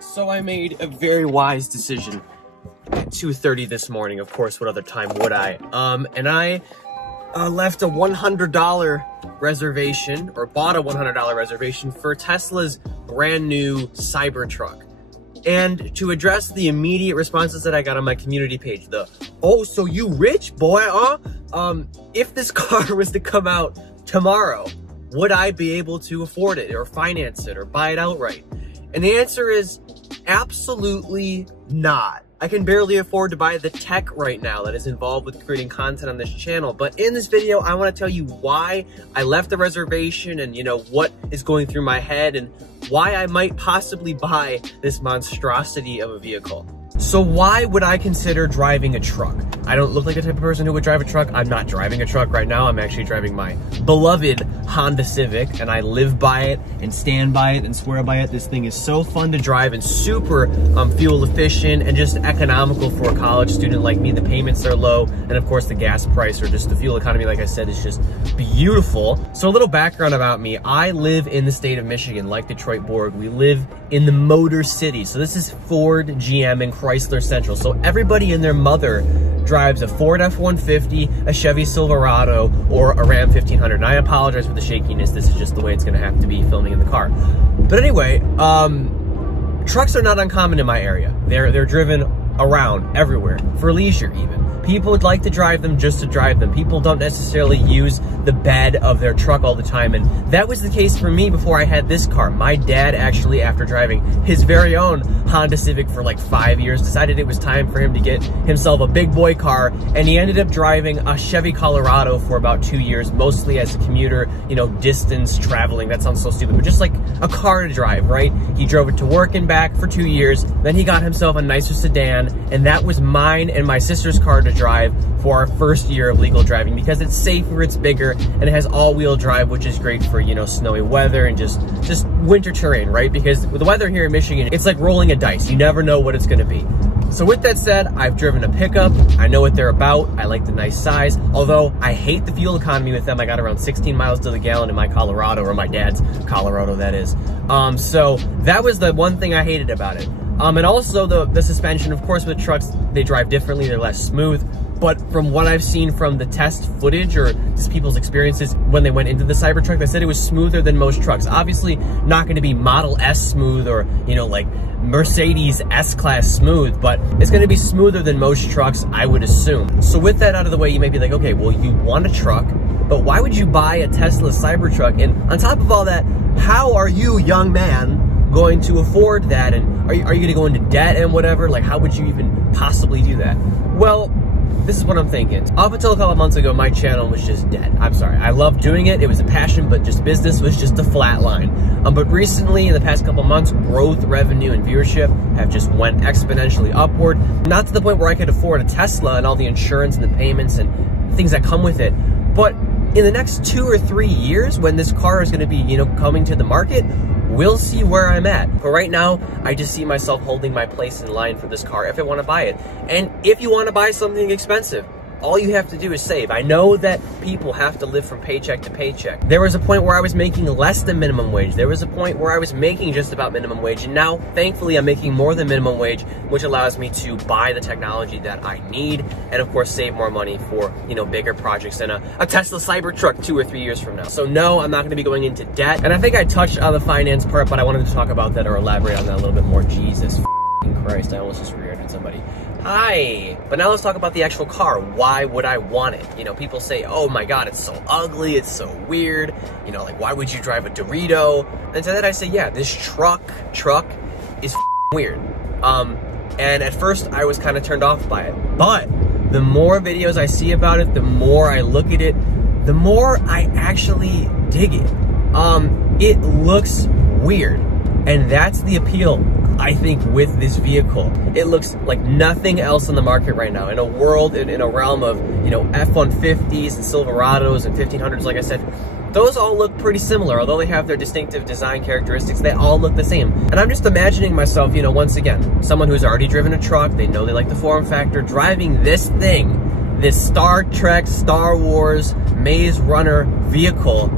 So I made a very wise decision at 2:30 this morning. Of course, what other time would I? And I left a $100 reservation, or bought a $100 reservation for Tesla's brand new Cybertruck. And to address the immediate responses that I got on my community page, oh, so you rich boy, if this car was to come out tomorrow, would I be able to afford it or finance it or buy it outright? And the answer is absolutely not. I can barely afford to buy the tech right now that is involved with creating content on this channel. But in this video, I want to tell you why I left the reservation and, what is going through my head and why I might possibly buy this monstrosity of a vehicle. So why would I consider driving a truck? I don't look like the type of person who would drive a truck. I'm not driving a truck right now. I'm actually driving my beloved Honda Civic, and I live by it and stand by it and swear by it. This thing is so fun to drive and super fuel efficient and just economical for a college student like me. The payments are low, and of course the gas price or just the fuel economy, like I said, is just beautiful. So a little background about me. I live in the state of Michigan, like Detroit Borg. We live in the Motor City. So this is Ford, GM, and Chrysler Central. So everybody and their mother drives a Ford F-150, a Chevy Silverado, or a Ram 1500. And I apologize for the shakiness. This is just the way it's gonna have to be filming in the car. But anyway, trucks are not uncommon in my area. They're driven around everywhere, for leisure even. People would like to drive them just to drive them. People don't necessarily use the bed of their truck all the time, and that was the case for me before I had this car. My dad actually, after driving his very own Honda Civic for like 5 years, decided it was time for him to get himself a big boy car, and he ended up driving a Chevy Colorado for about 2 years, mostly as a commuter, distance traveling. That sounds so stupid, but just like a car to drive, right? He drove it to work and back for 2 years, then he got himself a nicer sedan, and that was mine and my sister's car to drive for our first year of legal driving because it's safer, it's bigger, and it has all-wheel drive, which is great for, snowy weather and just winter terrain, right? Because with the weather here in Michigan, it's like rolling a dice. You never know what it's gonna be. So with that said, I've driven a pickup. I know what they're about. I like the nice size, although I hate the fuel economy with them. I got around 16 miles to the gallon in my Colorado, or my dad's Colorado, that is. So that was the one thing I hated about it. And also the suspension. Of course, with trucks, they drive differently. They're less smooth. But from what I've seen from the test footage or just people's experiences when they went into the Cybertruck, they said it was smoother than most trucks. Obviously, not going to be Model S smooth or, like Mercedes S-Class smooth, but it's going to be smoother than most trucks, I would assume. So with that out of the way, you may be like, okay, well, you want a truck, but why would you buy a Tesla Cybertruck? And on top of all that, how are you, young man, going to afford that? And are you going to go into debt and whatever? Like, how would you even possibly do that? Well, this is what I'm thinking. Up until a couple of months ago, my channel was just dead. I'm sorry. I loved doing it. It was a passion, but just business was just a flat line. But recently, in the past couple of months, growth, revenue, and viewership have just went exponentially upward. Not to the point where I could afford a Tesla and all the insurance and the payments and things that come with it. But in the next 2 or 3 years, when this car is going to be, coming to the market, we'll see where I'm at. But right now, I just see myself holding my place in line for this car if I want to buy it. And if you want to buy something expensive, all you have to do is save. I know that people have to live from paycheck to paycheck. There was a point where I was making less than minimum wage. There was a point where I was making just about minimum wage. And now, thankfully, I'm making more than minimum wage, which allows me to buy the technology that I need and, of course, save more money for, bigger projects than a Tesla Cybertruck 2 or 3 years from now. So, no, I'm not going to be going into debt. And I think I touched on the finance part, but I wanted to talk about that or elaborate on that a little bit more. Jesus Christ, I almost just rear-ended somebody. Hi. But now let's talk about the actual car. Why would I want it? People say, oh my God, it's so ugly, it's so weird. Like, why would you drive a Dorito? And to that I say, yeah, this truck is weird. And at first I was kind of turned off by it. But the more videos I see about it, the more I look at it, the more I actually dig it. It looks weird. And that's the appeal, I think, with this vehicle. It looks like nothing else on the market right now. In a world, in a realm of, F-150s and Silverados and 1500s, like I said, those all look pretty similar. Although they have their distinctive design characteristics, they all look the same. And I'm just imagining myself, once again, someone who's already driven a truck, they know they like the form factor, driving this thing, this Star Trek, Star Wars, Maze Runner vehicle,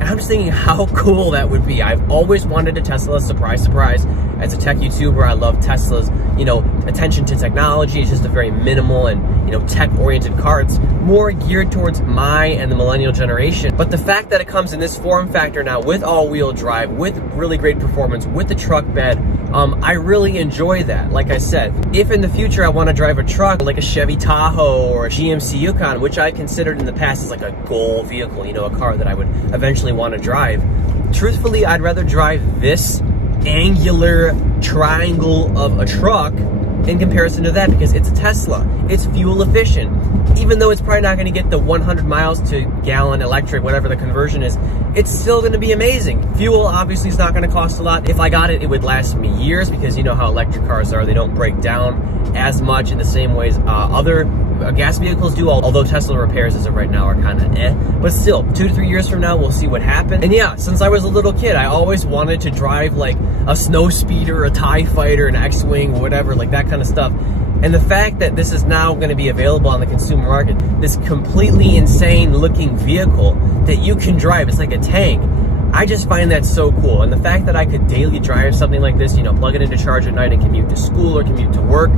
And I'm just thinking how cool that would be. I've always wanted a Tesla, surprise, surprise. As a tech YouTuber, I love Tesla's, you know, attention to technology. It's just a very minimal and, you know, tech-oriented car. It's more geared towards my and the millennial generation. But the fact that it comes in this form factor now with all-wheel drive, with really great performance, with the truck bed, I really enjoy that. Like I said, if in the future I want to drive a truck like a Chevy Tahoe or a GMC Yukon, which I considered in the past as like a goal vehicle, you know, a car that I would eventually want to drive, truthfully, I'd rather drive this angular triangle of a truck in comparison to that, because it's a Tesla. It's fuel efficient. Even though it's probably not going to get the 100 miles to gallon electric, whatever the conversion is, it's still going to be amazing. Fuel obviously is not going to cost a lot. If I got it, it would last me years, because you know how electric cars are. They don't break down as much in the same ways other gas vehicles do, although Tesla repairs as of right now are kind of eh. But still, 2 to 3 years from now, we'll see what happens. And yeah, since I was a little kid, I always wanted to drive like a snow speeder, a TIE fighter, an X-Wing, whatever, like that kind of stuff. And the fact that this is now going to be available on the consumer market, this completely insane looking vehicle that you can drive, it's like a tank. I just find that so cool. And the fact that I could daily drive something like this, you know, plug it into charge at night and commute to school or commute to work,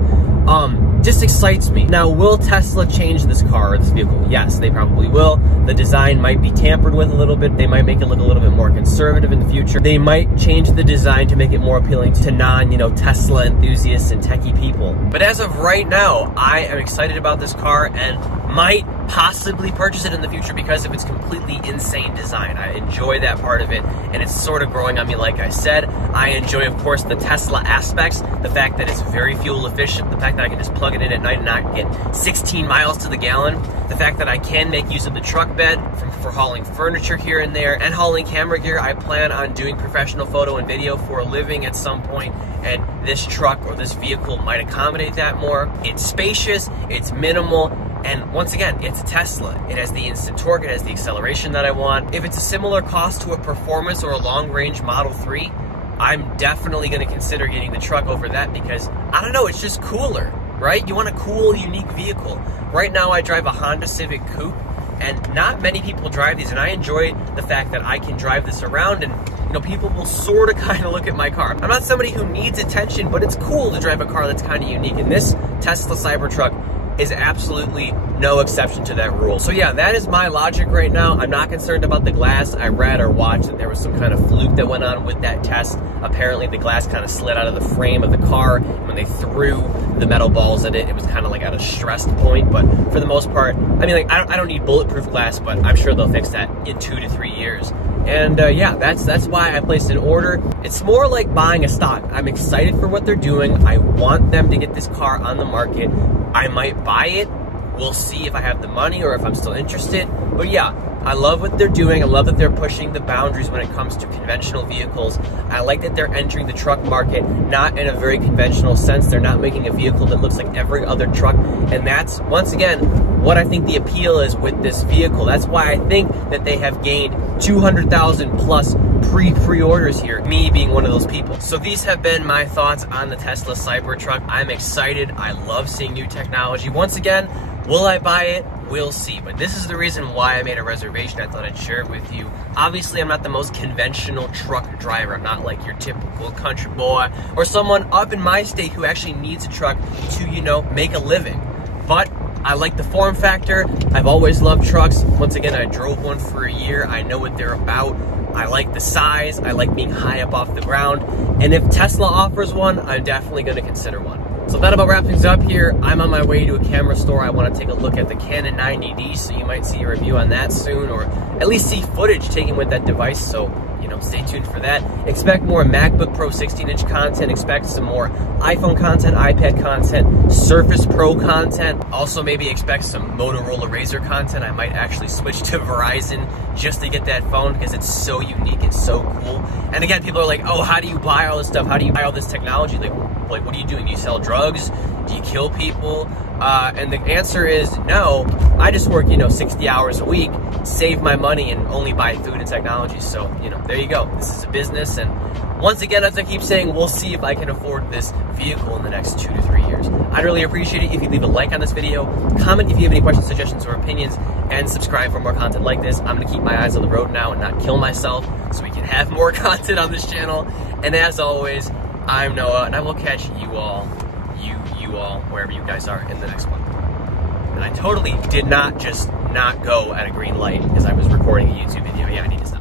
just excites me. Now, will Tesla change this car or this vehicle? Yes, they probably will. The design might be tampered with a little bit. They might make it look a little bit more conservative in the future. They might change the design to make it more appealing to non, you know, Tesla enthusiasts and techie people. But as of right now, I am excited about this car and might possibly purchase it in the future because of its completely insane design. I enjoy that part of it, and it's sort of growing on me. Like I said, I enjoy, of course, the Tesla aspects, the fact that it's very fuel efficient, the fact that I can just plug it in at night and not get 16 miles to the gallon, the fact that I can make use of the truck bed for hauling furniture here and there, and hauling camera gear. I plan on doing professional photo and video for a living at some point, and this truck or this vehicle might accommodate that more. It's spacious, it's minimal, and once again, it's a Tesla. It has the instant torque, it has the acceleration that I want. If it's a similar cost to a performance or a long-range Model 3, I'm definitely going to consider getting the truck over that, because, I don't know, it's just cooler, right? You want a cool, unique vehicle. Right now, I drive a Honda Civic Coupe, and not many people drive these, and I enjoy the fact that I can drive this around, and you know, people will sort of kind of look at my car. I'm not somebody who needs attention, but it's cool to drive a car that's kind of unique, and this Tesla Cybertruck is absolutely no exception to that rule. So yeah, that is my logic right now. I'm not concerned about the glass. I read or watched that there was some kind of fluke that went on with that test. Apparently the glass kind of slid out of the frame of the car. When they threw the metal balls at it, it was kind of like at a stressed point. But for the most part, I mean, like, I don't need bulletproof glass, but I'm sure they'll fix that in 2 to 3 years. And yeah, that's why I placed an order. It's more like buying a stock. I'm excited for what they're doing. I want them to get this car on the market. I might buy it. We'll see if I have the money or if I'm still interested. But yeah, I love what they're doing. I love that they're pushing the boundaries when it comes to conventional vehicles. I like that they're entering the truck market, not in a very conventional sense. They're not making a vehicle that looks like every other truck. And that's, once again, what I think the appeal is with this vehicle. That's why I think that they have gained 200,000 plus pre-orders here, me being one of those people. So these have been my thoughts on the Tesla Cybertruck. I'm excited. I love seeing new technology. Once again, will I buy it? We'll see. But this is the reason why I made a reservation. I thought I'd share it with you. Obviously, I'm not the most conventional truck driver. I'm not like your typical country boy or someone up in my state who actually needs a truck to, you know, make a living. But I like the form factor. I've always loved trucks. Once again, I drove one for a year. I know what they're about. I like the size. I like being high up off the ground. And if Tesla offers one, I'm definitely going to consider one. So that about wraps things up here. I'm on my way to a camera store. I want to take a look at the Canon 90D, so you might see a review on that soon, or at least see footage taken with that device. So, you know, stay tuned for that. Expect more MacBook Pro 16-inch content. Expect some more iPhone content, iPad content, Surface Pro content. Also, maybe expect some Motorola Razr content. I might actually switch to Verizon just to get that phone because it's so unique and so cool. And again, people are like, oh, how do you buy all this stuff? How do you buy all this technology? Like, what are you doing? Do you sell drugs? Do you kill people? And the answer is no. I just work, you know, 60 hours a week, save my money, and only buy food and technology. So, you know, there you go. This is a business. And once again, as I keep saying, we'll see if I can afford this vehicle in the next 2 to 3 years. I'd really appreciate it if you leave a like on this video, comment if you have any questions, suggestions, or opinions, and subscribe for more content like this. I'm gonna keep my eyes on the road now and not kill myself so we can have more content on this channel. And as always, I'm Noah, and I will catch you all, wherever you guys are in the next one. And I totally did not just not go at a green light because I was recording a YouTube video. Yeah, I need to stop.